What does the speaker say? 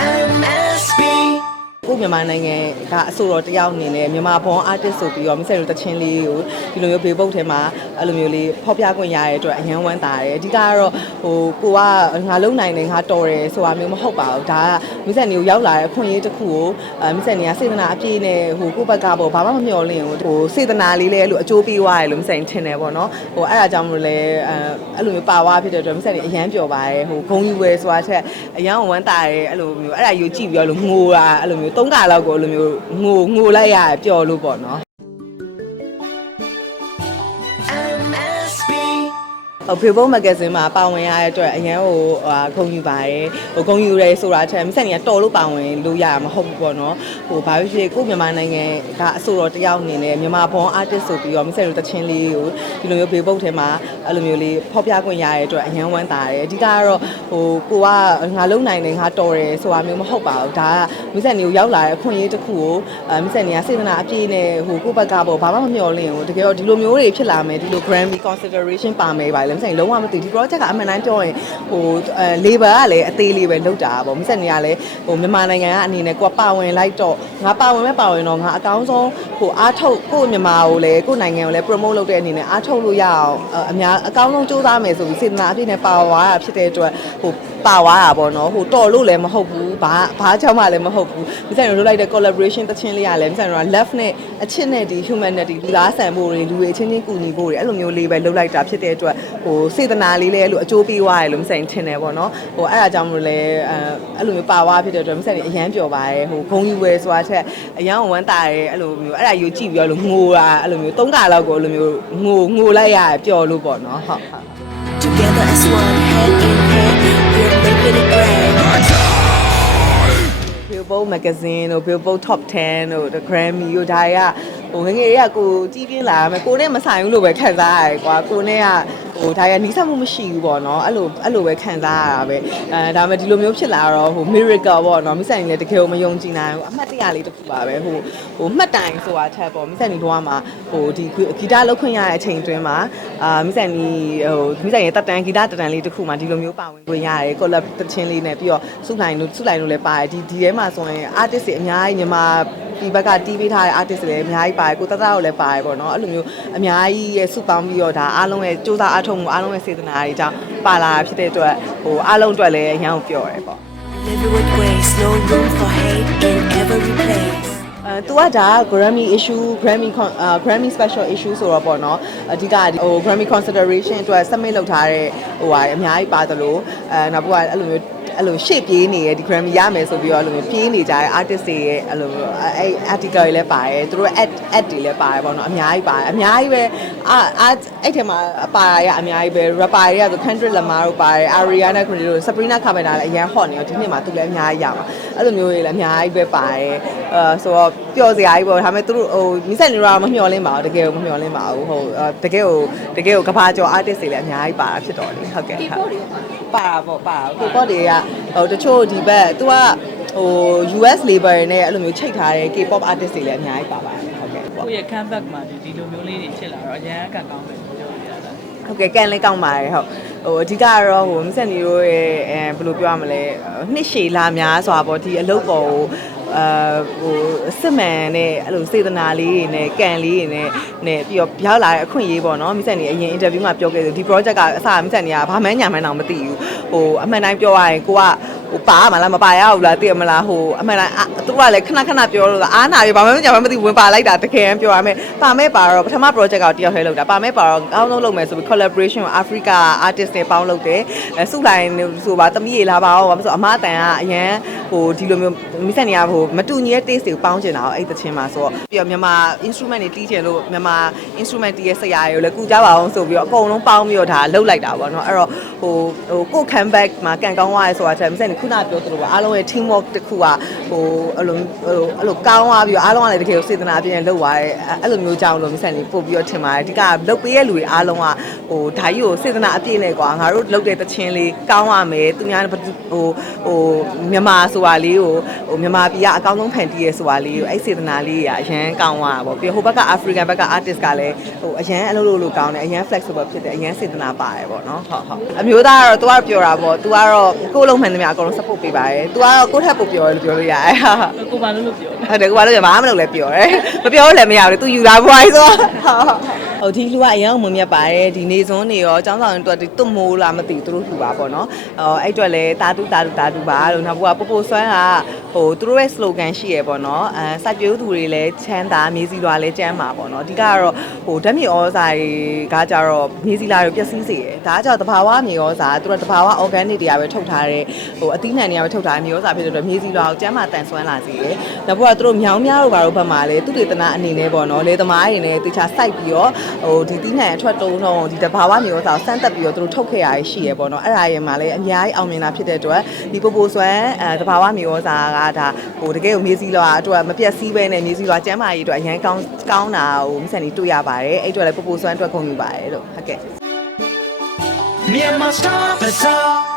MSB ကိုမြန်မာနိုင်ငံကအဆိုတော်တယောက်အနေနဲ့မြန်မာဘော artist ဆိုပြီးတော့မိတ်ဆက်တို့တချင်းလေးကိုဒီလိုမျိုးဘေးပုတ်ထဲမှာအဲ့လိုမျိုးလေးဖောက်ပြခွင့်ရတဲ့အတွက်အယံဝမ်းသာတယ်အဓိကကတော့ဟိုကိုကငါလုံနိုင်တယ်ငါတော်တယ်ဆိုတာမျိုးမဟုတ်ပါဘူးဒါကမိတ်ဆက်နေကိုရောက်လာတဲ့အခွင့်အရေးတစ်ခုကိုအဲမိတ်ဆက်နေကစေတနာအပြည့်နဲ့ဟိုကိုယ့်ဘက်ကပေါ့ဘာမှမမျှော်လင့်ဘူးဟိုစေတနာလေးလည်းအဲ့လိုအကျိုးပေးသွားတယ်လို့မိတ်ဆက်ထင်တယ်ပေါ့နော်ဟိုအဲ့ဒါကြောင့်မလို့လဲအဲအဲ့လိုမျိုးပါသွားဖြစ်တဲ့အတွက်မိတ်ဆက်နေအယံပျော်ပါတယ်ဟိုဂုံယူဝယ်ဆိုတာချက်အယံဝမ်းသာတယ်အဲ့လိုမျိုးအဲ့ဒါယူကြည့်ပြီးတော့လို့ငိုတာအဲ့လိုမျိုးသုံးကလောက်ကိုအဲ့လိုမျိုးငိုငိုလိုက်ရပျော်လို့ပေါ့နော် ဟို Billboard Magazine မှာပါဝင်ရတဲ့အတွက်အရန်ဟိုဟာဂုဏ်ယူပါတယ်ဟိုဂုဏ်ယူရဲဆိုတာအထက်မဆက်နေတော်လို့ပါဝင်လို့ရမှာမဟုတ်ဘူးပေါ့နော်ဟိုဘာဖြစ်ဖြစ်ကိုမြန်မာနိုင်ငံကအဆိုတော်တယောက်အနေနဲ့မြန်မာဘော artist ဆိုပြီးတော့မဆက်တို့တချင်းလေးကိုဒီလိုမျိုး Billboard ထဲမှာအဲ့လိုမျိုးလေးဖောက်ပြခွင့်ရတဲ့အတွက်အရန်ဝမ်းသာတယ်အဓိကကတော့ဟိုကိုကငါလုံနိုင်တယ်ငါတော်တယ်ဆိုတာမျိုးမဟုတ်ပါဘူးဒါကမဆက်နေကိုရောက်လာတဲ့အခွင့်အရေးတစ်ခုကိုအဲမဆက်နေကစေတနာအပြည့်နဲ့ဟိုကိုယ့်ဘက်ကပေါ့ဘာမှမမျှော်လင့်ဘူးတကယ်တော့ဒီလိုမျိုးတွေဖြစ်လာမယ်ဒီလို Grammy consideration ပါမယ်ပါလေမဆက်နေလုံးဝမသိဒီ project ကအမှန်တမ်းပြောရင်ဟိုအဲ labor ကလည်းအသေးလေးပဲလောက်တာပေါ့မဆက်နေကလည်းဟိုမြန်မာနိုင်ငံကအနေနဲ့ကိုကပါဝင်လိုက်တော့ငါပါဝင်မဲ့ပါဝင်တော့ငါအကောင်းဆုံး ဟိုအားထုတ်ကိုယ့်မြန်မာကိုလည်းကိုယ့်နိုင်ငံကိုလည်း promote လုပ်တဲ့အနေနဲ့အားထုတ်လို့ရအောင်အဲအများအကောင်းဆုံးစူးစမ်းမယ်ဆိုပြီးစေတနာအပြည့်နဲ့ပါဝါရဖြစ်တဲ့အတွက်ဟိုပါဝါရပေါ့နော်ဟိုတော်လို့လည်းမဟုတ်ဘူးဘာဘာကြောင့်မှလည်းမဟုတ်ဘူးမဆက်နေလုပ်လိုက်တဲ့ collaboration တချင်းလေးရလည်းမဆက်နေတော့ left နဲ့အချစ်နဲ့ဒီ humanity လူသားဆန်ဖို့တွေလူတွေအချင်းချင်းကူညီဖို့တွေအဲ့လိုမျိုးလေးပဲလုပ်လိုက်တာဖြစ်တဲ့အတွက်ဟိုစေတနာလေးလည်းအဲ့လိုအကျိုးပေးသွားတယ်လို့မဆက်ထင်တယ်ပေါ့နော်ဟိုအဲ့ဒါကြောင့်မလို့လဲအဲအဲ့လိုမျိုးပါဝါဖြစ်တဲ့အတွက်မဆက်နေအရန်ပျော်ပါတယ်ဟိုဂုံယူဝယ်ဆိုတာချက်အရန်ဝမ်းတာတယ်အဲ့လိုမျိုးအဲ့ဒါယူကြည့်ပြီးတော့လို့ငိုတာအဲ့လိုမျိုးသုံးကလောက်ကိုအဲ့လိုမျိုးငိုငိုလိုက်ရပျော်လို့ပေါ့နော်ဟုတ်ဟုတ် Together as one, head in hand, we're making it grand. Billboard Magazine တို့ Billboard Top 10တို့ The Grammy တို့ဒါတွေကဟိုငယ်ငယ်တွေကကိုကြီးပြင်းလာမယ်ကိုနဲ့မဆိုင်ဘူးလို့ပဲခံစားရတယ်ကွာကိုနဲ့က ဟိုဒါရနီးစပ်မှုမရှိဘူးပေါ့နော်အဲ့လိုအဲ့လိုပဲခံစားရတာပဲအဲဒါပေမဲ့ဒီလိုမျိုးဖြစ်လာတော့ဟို miracle ပေါ့နော်မိဆိုင်လည်းတကယ်ကိုမယုံကြည်နိုင်ဘူးအမှတ်တရလေးတစ်ခုပါပဲဟိုဟိုမှတ်တိုင်ဆိုတာထက်ပေါ့မိဆိုင်ဒီတော့မှာဟိုဒီဂီတလောက်ခွင့်ရတဲ့အချိန်တွင်းမှာအာမိဆိုင်ဒီဟိုမိဆိုင်ရဲ့တက်တန်ဂီတတက်တန်လေးတစ်ခုမှာဒီလိုမျိုးပါဝင်ခွင့်ရတယ် collab တချင်းလေးနဲ့ပြီးတော့စုလိုက်လို့စုလိုက်လို့လည်းပါတယ်ဒီဒီထဲမှာဆိုရင် artist တွေအများကြီးမြန်မာ ဒီဘက်ကတီးပေးထားတဲ့ artist တွေလည်းအများကြီးပါတယ်ကိုတတကိုလည်းပါတယ်ပေါ့နော်အဲ့လိုမျိုးအများကြီးရဲ့စုပေါင်းပြီးတော့ဒါအားလုံးရဲ့စူးစမ်းအားထုတ်မှုအားလုံးရဲ့စေတနာတွေကြောင့်ပါလာတာဖြစ်တဲ့အတွက်ဟိုအားလုံးအတွက်လည်းအရန်ကိုပြောရဲပေါ့ Live with grace, no room for hate in every place. အဲ तू ကဒါ Grammy issue Grammy con- အာ Grammy special issue ဆိုတော့ပေါ့နော်အဓိကဒီဟို Grammy consideration အတွက် submit လုပ်ထားတဲ့ဟိုဟာအများကြီးပါသလိုအဲနောက်ပြီးအဲ့လိုမျိုး အဲ့လိုရှေ့ပြေးနေရဲ့ဒီ Grammy ရမယ်ဆိုပြီးတော့အဲ့လိုမျိုးပြေးနေကြတဲ့ artist တွေရဲ့အဲ့လိုမျိုးအဲ့ article တွေလည်းပါတယ်သူတို့ ad ad တွေလည်းပါတယ်ပေါ့နော်အများကြီးပါတယ်အများကြီးပဲအာအဲ့အဲ့ထဲမှာပါရအများကြီးပဲ rapper တွေကဆို Kendrick Lamar တို့ပါတယ် Ariana Grande တို့ Sabrina Carpenter လည်းအရန် hot နေတော့ဒီနှစ်မှာသူလည်းအများကြီးရမှာအဲ့လိုမျိုးတွေလည်းအများကြီးပဲပါတယ်အဲဆိုတော့ပျော်စရာကြီးပေါ့ဒါပေမဲ့သူတို့ဟိုမိဆက်နေတော့မမျှော်လင့်ပါဘူးတကယ်ကိုမမျှော်လင့်ပါဘူးဟိုတကယ်ကိုတကယ်ကိုကဘာကျော် artist တွေလည်းအများကြီးပါတာဖြစ်တော့လေဟုတ်ကဲ့ဟုတ်ပါတာပေါ့ပါတာ K-pop တွေကဟိုတချို့ဒီဘက်သူကဟို US label တွေနဲ့အဲ့လိုမျိုးချိန်ထားတဲ့ K-pop artist တွေလည်းအများကြီးပါပါတယ်ဟုတ်ကဲ့ပေါ့ကိုယ့်ရဲ့ comeback မှာဒီဒီလိုမျိုးလေးတွေဖြစ်လာတော့အရန်ကကောင်းတယ်ပြောရတာ ဟုတ်ကဲ့ကန်လေးကောင်းပါတယ်ဟုတ်ဟိုအဓိကကတော့ဟိုမဆက်နေတို့ရဲ့အဲဘယ်လိုပြောရမလဲနှစ်ရှည်လာများစွာပေါ့ဒီအလုပ်ပေါ်ကိုအာဟိုစစ်မှန်နဲ့အဲ့လိုစေတနာလေးတွေနဲ့ကန်လေးတွေနဲ့နဲ့ပြီးတော့ရောက်လာတဲ့အခွင့်အရေးပေါ့နော်မိဆက်နေအရင် interview မှာပြောခဲ့တယ်ဒီ project ကအစမိဆက်နေကဘာမှညာမှန်းတော့မသိဘူးဟိုအမှန်တိုင်းပြောရရင်ကိုက ဟိုပါရမလားမပါရဘူးလားသိရမလားဟိုအမှန်တိုင်းသူကလည်းခဏခဏပြောလို့အားနာပြီဘာမှမညာမှမသိဝင်ပါလိုက်တာတကယ်ပြောရမယ်ပါမဲပါတော့ပထမ project ကတယောက်ထဲလုပ်တာပါမဲပါတော့အကောင်းဆုံးလုပ်မယ်ဆိုပြီး collaboration ကို Africa artist တွေပေါင်းလုပ်တယ်အဲစုလိုက်ဆိုပါတမီးရေလာပါအောင်ဘာလို့ဆိုအမတန်ကအရန် ဟိုဒီလိုမျိုးမိဆက်နေရဟိုမတူညီတဲ့ taste တွေကိုပေါင်းကျင်တာအဲ့တချင်းမှာဆိုတော့ပြီးတော့မြန်မာ instrument တွေတီးချင်လို့မြန်မာ instrument တီးရဲ့ဆရာတွေကိုလည်းကူကြပါအောင်ဆိုပြီးတော့အကုန်လုံးပေါင်းပြီးတော့ဒါလှုပ်လိုက်တာပေါ့နော်အဲ့တော့ဟိုဟိုကို comeback မှာကန်ကောင်းသွားရဲဆိုတာချက်မိဆက်နေခုနပြောသလိုပါအားလုံးရဲ့ team work တစ်ခုကဟိုအဲ့လိုဟိုအဲ့လိုကောင်းသွားပြီးတော့အားလုံးကလည်းတကယ်ကိုစေတနာအပြည့်နဲ့လုပ်သွားတယ်အဲ့လိုမျိုးကြောင့်လို့မိဆက်နေပို့ပြီးတော့ထင်ပါတယ်ဒီကလုပ်ပေးရဲ့လူတွေအားလုံးကဟိုဒါကြီးကိုစေတနာအပြည့်နဲ့ကွာငါတို့လုပ်တဲ့တချင်းလေးကောင်းရမယ်သူများဟိုဟိုမြန်မာဆိုဆိုတာလေးကိုဟိုမြန်မာပြည်ကအကောင်းဆုံးဖန်တီးရဲဆိုတာလေးကိုအဲ့စေတနာလေးကအရန်ကောင်းသွားတာပေါ့ပြီးဟိုဘက်က African ဘက်က artist ကလည်းဟိုအရန်အလုပ်လုပ်လို့ကောင်းတယ်အရန် flexible ဖြစ်တယ်အရန်စေတနာပါတယ်ပေါ့နော်ဟုတ်ဟုတ်အမျိုးသားကတော့ तू ကတော့ပြောတာပေါ့ तू ကတော့ကိုယ်လုံးမှန်သမျှအကုန်လုံး support ပေးပါတယ် तू ကတော့ကိုယ့်ထက်ပိုပြောတယ်လို့ပြောလို့ရတယ်ဟုတ် ကိုပါလို့လို့ပြောတယ် ဟုတ်တယ်ကိုကလည်းဘာမှမလုပ်လဲပြောတယ်မပြောလို့လည်းမရဘူးလေ तू ယူတာပွားဆိုဟို ဒီလူကအရန်မမြတ်ပါတယ်ဒီနေစွန်းနေရောចောင်းဆောင်တွေတွတ်မိုးလားမသိဘူးသူတို့လှူပါပေါ့နော်အော်အဲ့အတွက်လည်းတာတူတာတူတာတူပါလို့နောက်ဘကပိုပိုဆွမ်းကဟိုသူတို့ရဲ့ slogan ရှိရပေါ့နော်အဲစိုက်ပျိုးသူတွေလည်းချမ်းသာမြေစီလွာလည်းကျန်းမာပေါ့နော်အဓိကကတော့ဟိုဓာတ်မြေဩဇာတွေကကြတော့မြေစီလာတွေပျက်စီးစေတယ်ဒါကကြောင့်တဘာဝမြေဩဇာသူတို့တဘာဝ organic တွေကပဲထုတ်ထားတဲ့ဟိုအသီးနှံတွေကပဲထုတ်ထားတဲ့မြေဩဇာဖြစ်တဲ့အတွက်မြေစီလွာကိုကျန်းမာတန်ဆွမ်းလာစေတယ်နောက်ဘကသူတို့မြောင်းများတို့ဘာလို့ဘက်မှာလဲသူတေသနာအနေနဲ့ပေါ့နော်လေသမားတွေနဲ့တေချာစိုက်ပြီးတော့ဟိုဒီသီးနှံအထွက်တုံးတော့ဒီတဘာဝမြေဩဇာကိုစမ်းသက်ပြီးတော့သူတို့ထုတ်ခဲ့ရရှိရပေါ့နော်အဲ့ဒါရဲ့မှာလည်းအများကြီးအောင်မြင်တာဖြစ်တဲ့အတွက်ဒီပိုပိုဆွမ်းအဲတဘာဝမြေဩဇာကဒါဟိုတကယ်ကိုမြေစီလွာအတွက်မပြတ်စည်းပဲနဲ့မြေစီလွာကျန်းမာရေးအတွက်အရင်ကောင်းကောင်းတာကိုမဆန်နေတွေ့ရပါတယ်အဲ့အတွက်လည်းပိုပိုဆွမ်းအတွက်ခုံယူပါတယ်လို့ဟုတ်ကဲ့ Myanmar Star Bazaar